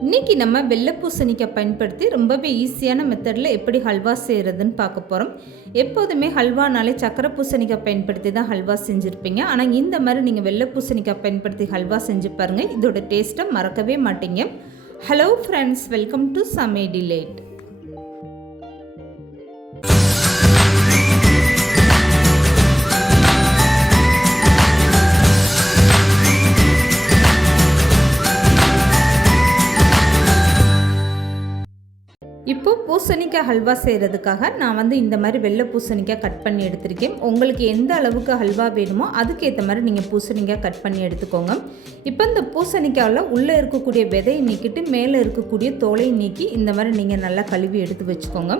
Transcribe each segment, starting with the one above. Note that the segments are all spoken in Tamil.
இன்றைக்கி நம்ம வெள்ளை பூசணிக்காய் பயன்படுத்தி ரொம்பவே ஈஸியான மெத்தடில் எப்படி ஹல்வா செய்கிறதுன்னு பார்க்க போகிறோம். எப்போதுமே ஹல்வானாலே சக்கரை பூசணிக்காய் பயன்படுத்தி தான் ஹல்வா செஞ்சுருப்பீங்க. ஆனால் இந்த மாதிரி நீங்கள் வெள்ளை பூசணிக்காய் பயன்படுத்தி ஹல்வா செஞ்சு பாருங்கள். இதோட டேஸ்ட்டை மறக்கவே மாட்டீங்க. ஹலோ ஃப்ரெண்ட்ஸ், வெல்கம் டு சமே டிலேட். இப்போது பூசணிக்காய் ஹல்வா செய்கிறதுக்காக நான் இந்த மாதிரி வெள்ளை பூசணிக்காய் கட் பண்ணி எடுத்திருக்கேன். உங்களுக்கு எந்த அளவுக்கு ஹல்வா வேணுமோ அதுக்கேற்ற மாதிரி நீங்கள் பூசணிக்காய் கட் பண்ணி எடுத்துக்கோங்க. இப்போ இந்த பூசணிக்காயில் உள்ளே இருக்கக்கூடிய விதையை நீக்கிட்டு மேலே இருக்கக்கூடிய தோலை நீக்கி இந்த மாதிரி நீங்கள் நல்லா கழுவி எடுத்து வச்சுக்கோங்க.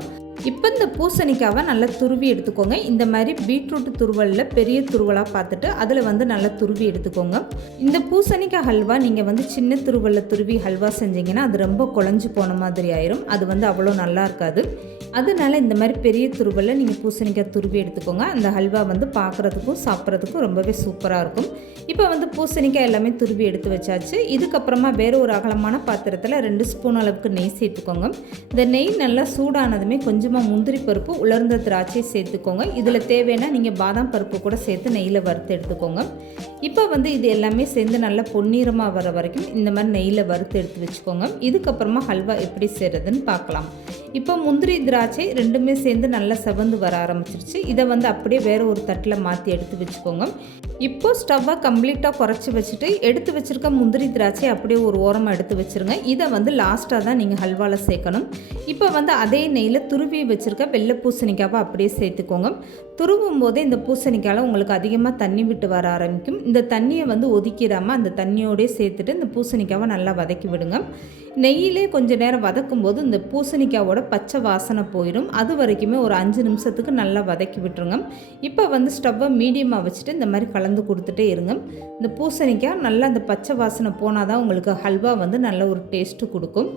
இப்போ இந்த பூசணிக்காவை நல்லா துருவி எடுத்துக்கோங்க. இந்த மாதிரி பீட்ரூட் துருவலில் பெரிய துருவலாக பார்த்துட்டு அதில் நல்லா துருவி எடுத்துக்கோங்க. இந்த பூசணிக்காய் ஹல்வா நீங்கள் சின்ன துருவலில் துருவி ஹல்வா செஞ்சீங்கன்னா அது ரொம்ப குழஞ்சி போன மாதிரி ஆயிரும். அது அவ்வளோ நல்லா இருக்காது. அதனால இந்த மாதிரி பெரிய துருவலில் நீங்கள் பூசணிக்காய் துருவி எடுத்துக்கோங்க. அந்த ஹல்வா பார்க்குறதுக்கும் சாப்பிட்றதுக்கும் ரொம்பவே சூப்பராக இருக்கும். இப்போ பூசணிக்காய் எல்லாமே துருவி எடுத்து வச்சாச்சு. இதுக்கப்புறமா வேறு ஒரு அகலமான பாத்திரத்தில் 2 ஸ்பூன் அளவுக்கு நெய் சேர்த்துக்கோங்க. இந்த நெய் நல்லா சூடானதுமே கொஞ்சமாக முந்திரி பருப்பு, உலர்ந்த திராட்சை சேர்த்துக்கோங்க. இதில் தேவைன்னா நீங்கள் பாதாம் பருப்பு கூட சேர்த்து நெய்யில் வறுத்து எடுத்துக்கோங்க. இப்போ இது எல்லாமே சேர்ந்து நல்லா பொன்னிறமாக வர வரைக்கும் இந்த மாதிரி நெய்யில் வறுத்து எடுத்து வச்சுக்கோங்க. இதுக்கப்புறமா ஹல்வா எப்படி செய்கிறதுன்னு பார்க்கலாம். இப்போ முந்திரி திராட்சை ரெண்டுமே சேர்ந்து நல்லா செவந்து வர ஆரம்பிச்சிருச்சு. இதை அப்படியே வேறு ஒரு தட்டில் மாற்றி எடுத்து வச்சுக்கோங்க. இப்போது ஸ்டவ்வை கம்ப்ளீட்டாக குறைச்சி வச்சுட்டு எடுத்து வச்சுருக்க முந்திரி திராட்சை அப்படியே ஒரு ஓரமாக எடுத்து வச்சுருங்க. இதை லாஸ்ட்டாக தான் நீங்கள் ஹல்வாவில் சேர்க்கணும். இப்போ அதே நெய்யில் துருவி வச்சுருக்க வெள்ளை பூசணிக்காவை அப்படியே சேர்த்துக்கோங்க. துருவும் போதே இந்த பூசணிக்காயில் உங்களுக்கு அதிகமாக தண்ணி விட்டு வர ஆரம்பிக்கும். இந்த தண்ணியை ஒதுக்கிடாமல் அந்த தண்ணியோடய சேர்த்துட்டு இந்த பூசணிக்காவை நல்லா வதக்கி விடுங்க. நெய்யிலே கொஞ்சம் நேரம் வதக்கும் போது இந்த பூசணிக்காவோட பச்சை வாசனை போயிடும். அது வரைக்குமே ஒரு 5 நிமிஷத்துக்கு நல்லா வதக்கி விட்டுருங்க. இப்போ ஸ்டவ்வை மீடியமாக வச்சுட்டு இந்த மாதிரி கலந்து கொடுத்துட்டே இருங்க. இந்த பூசணிக்காய் நல்லா அந்த பச்சை வாசனை போனால் தான் உங்களுக்கு ஹல்வா நல்ல ஒரு டேஸ்ட்டு கொடுக்கும்.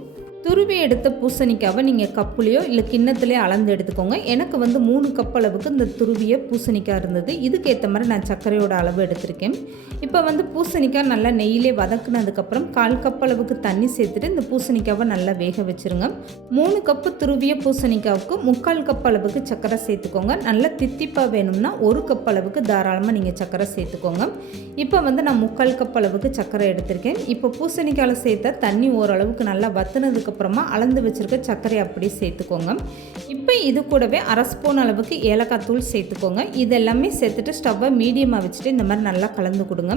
துருவி எடுத்த பூசணிக்காவை நீங்கள் கப்புலையோ இல்லை கிண்ணத்துலேயோ அளந்து எடுத்துக்கோங்க. எனக்கு 3 கப் அளவுக்கு இந்த துருவிய பூசணிக்காய் இருந்தது. இதுக்கேற்ற மாதிரி நான் சர்க்கரையோட அளவு எடுத்திருக்கேன். இப்போ பூசணிக்காய் நல்லா நெய்யிலே வதக்குனதுக்கப்புறம் 1/4 கப் அளவுக்கு தண்ணி சேர்த்துட்டு இந்த பூசணிக்காவை நல்லா வேக வச்சுருங்க. 3 கப்பு துருவிய பூசணிக்காவுக்கு 3/4 கப் அளவுக்கு சர்க்கரை சேர்த்துக்கோங்க. நல்லா தித்திப்பாக வேணும்னா 1 கப் அளவுக்கு தாராளமாக நீங்கள் சர்க்கரை சேர்த்துக்கோங்க. இப்போ நான் 3/4 கப் அளவுக்கு சர்க்கரை எடுத்திருக்கேன். இப்போ பூசணிக்காயில் சேர்த்த தண்ணி ஓரளவுக்கு நல்லா வத்துனதுக்கு அப்புறமா அளந்து வச்சுருக்க சர்க்கரை அப்படியே சேர்த்துக்கோங்க. இப்போ இது கூடவே 1/2 ஸ்பூன் அளவுக்கு ஏலக்காய் தூள் சேர்த்துக்கோங்க. இதெல்லாமே சேர்த்துட்டு ஸ்டவ்வை மீடியமாக வச்சுட்டு இந்த மாதிரி நல்லா கலந்து கொடுங்க.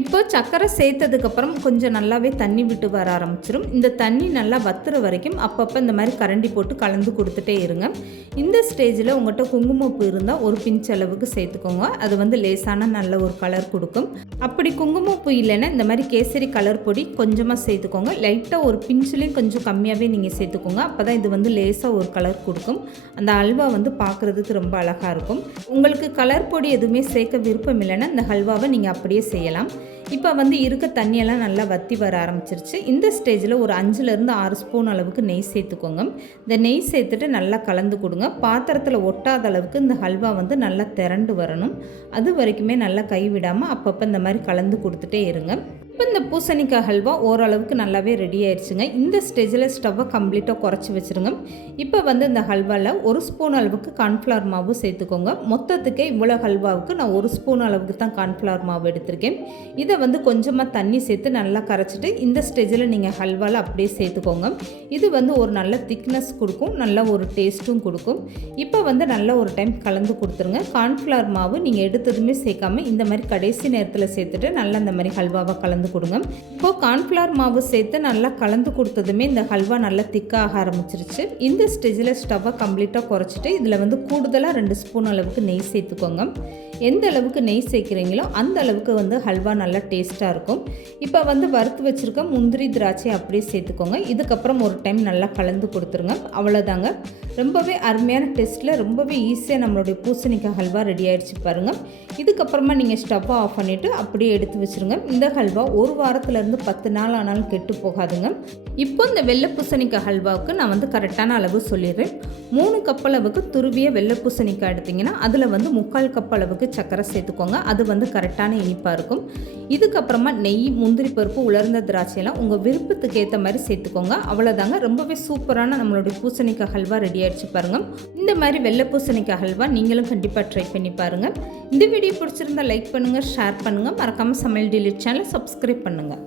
இப்போ சர்க்கரை சேர்த்ததுக்கப்புறம் கொஞ்சம் நல்லாவே தண்ணி விட்டு வர ஆரம்பிச்சிடும். இந்த தண்ணி நல்லா வத்துற வரைக்கும் அப்பப்போ இந்த மாதிரி கரண்டி போட்டு கலந்து கொடுத்துட்டே இருங்க. இந்த ஸ்டேஜில் உங்கள்கிட்ட குங்குமப்பூ இருந்தால் ஒரு பிஞ்ச் அளவுக்கு சேர்த்துக்கோங்க. அது லேசான நல்ல ஒரு கலர் கொடுக்கும். அப்படி குங்குமப்பூ இல்லைன்னா இந்த மாதிரி கேசரி கலர் பொடி கொஞ்சமாக சேர்த்துக்கோங்க. லைட்டாக ஒரு பிஞ்சுலேயும் கொஞ்சம் கம்மியாகவே நீங்கள் சேர்த்துக்கோங்க. அப்போ தான் இது லேசாக ஒரு கலர் கொடுக்கும். அந்த அல்வா பார்க்குறதுக்கு ரொம்ப அழகாக இருக்கும். உங்களுக்கு கலர் பொடி எதுவுமே சேர்க்க விருப்பம் இல்லைன்னா இந்த ஹல்வாவை நீங்கள் அப்படியே செய்யலாம். இப்போ இருக்க தண்ணியெல்லாம் நல்லா வற்றி வர ஆரம்பிச்சிருச்சு. இந்த ஸ்டேஜில் ஒரு 5லேருந்து 6 ஸ்பூன் அளவுக்கு நெய் சேர்த்துக்கோங்க. இந்த நெய் சேர்த்துட்டு நல்லா கலந்து கொடுங்க. பாத்திரத்தில் ஒட்டாத அளவுக்கு இந்த ஹல்வா நல்லா திரண்டு வரணும். அது வரைக்குமே நல்லா கைவிடாமல் அப்பப்போ இந்த மாதிரி கலந்து கொடுத்துட்டே இருங்க. இப்போ இந்த பூசணிக்காய் ஹல்வா ஓரளவுக்கு நல்லாவே ரெடி ஆயிடுச்சுங்க. இந்த ஸ்டேஜில் ஸ்டவ்வை கம்ப்ளீட்டாக குறைச்சி வச்சுருங்க. இப்போ இந்த ஹல்வாவில் 1 ஸ்பூன் அளவுக்கு கார்ன்ஃப்ளவர் மாவு சேர்த்துக்கோங்க. மொத்தத்துக்கே இவ்வளோ ஹல்வாவுக்கு நான் 1 ஸ்பூன் அளவுக்கு தான் கார்ன்ஃப்ளவர் மாவு எடுத்திருக்கேன். இதை கொஞ்சமாக தண்ணி சேர்த்து நல்லா கரைச்சிட்டு இந்த ஸ்டேஜில் நீங்கள் ஹல்வாவில் அப்படியே சேர்த்துக்கோங்க. இது ஒரு நல்ல திக்னஸ் கொடுக்கும், நல்ல ஒரு டேஸ்ட்டும் கொடுக்கும். இப்போ நல்ல ஒரு டைம் கலந்து கொடுத்துருங்க. கார்ன்ஃப்ளவர் மாவு நீங்கள் எடுத்ததுமே சேர்க்காமல் இந்த மாதிரி கடைசி நேரத்தில் சேர்த்துட்டு நல்லா இந்த மாதிரி ஹல்வாவை கலந்து கொடுங்க. இப்போ கார்ன்ஃப்ளவர் மாவு சேர்த்து நல்லா கலந்து கொடுத்ததுமே இந்த ஹல்வா நல்லா திக்காக ஆரம்பிச்சிருச்சு. இந்த ஸ்டேஜில் ஸ்டவ்வை கம்ப்ளீட்டாக குறைச்சிட்டு இதில் கூடுதலாக 2 ஸ்பூன் அளவுக்கு நெய் சேர்த்துக்கோங்க. எந்த அளவுக்கு நெய் சேர்க்குறீங்களோ அந்த அளவுக்கு ஹல்வா நல்லா டேஸ்ட்டாக இருக்கும். இப்போ வறுத்து வச்சுருக்க முந்திரி திராட்சை அப்படியே சேர்த்துக்கோங்க. இதுக்கப்புறம் ஒரு டைம் நல்லா கலந்து கொடுத்துருங்க. அவ்வளோதாங்க. ரொம்பவே அருமையான டேஸ்ட்டில் ரொம்பவே ஈஸியாக நம்மளுடைய பூசணிக்காய் ஹல்வா ரெடி ஆகிடுச்சு பாருங்கள். இதுக்கப்புறமா நீங்கள் ஸ்டவ்வை ஆஃப் பண்ணிவிட்டு அப்படியே எடுத்து வச்சுருங்க. இந்த ஹல்வா 1 வாரத்துலேருந்து 10 நாள் ஆனாலும் கெட்டு போகாதுங்க. இப்போ இந்த வெள்ளை பூசணிக்காய் ஹல்வாவுக்கு நான் கரெக்டான அளவு சொல்லிடுறேன். 3 கப் அளவுக்கு துருவிய வெள்ளை பூசணிக்காய் எடுத்திங்கன்னா அதில் 3/4 கப் அளவுக்கு அளவுக்கு சர்க்கரை சேர்த்துக்கோங்க. அது வந்து கரெக்டான இனிப்பாக இருக்கும். இதுக்கப்புறமா நெய், முந்திரி பருப்பு, உலர்ந்த திராட்சையெல்லாம் உங்கள் விருப்பத்துக்கு ஏற்ற மாதிரி சேர்த்துக்கோங்க. அவ்வளோதாங்க, ரொம்பவே சூப்பரான நம்மளுடைய பூசணிக்காய் ஹல்வா ரெடி ஆகிடுச்சு பாருங்கள். இந்த மாதிரி வெள்ளை பூசணிக்காய் ஹல்வா நீங்களும் கண்டிப்பாக ட்ரை பண்ணி பாருங்கள். இந்த வீடியோ பிடிச்சிருந்தா லைக் பண்ணுங்கள், ஷேர் பண்ணுங்கள். மறக்காமல் சமையல் டெய்லி சேனலை சப்ஸ்கிரைப் பண்ணுங்கள்.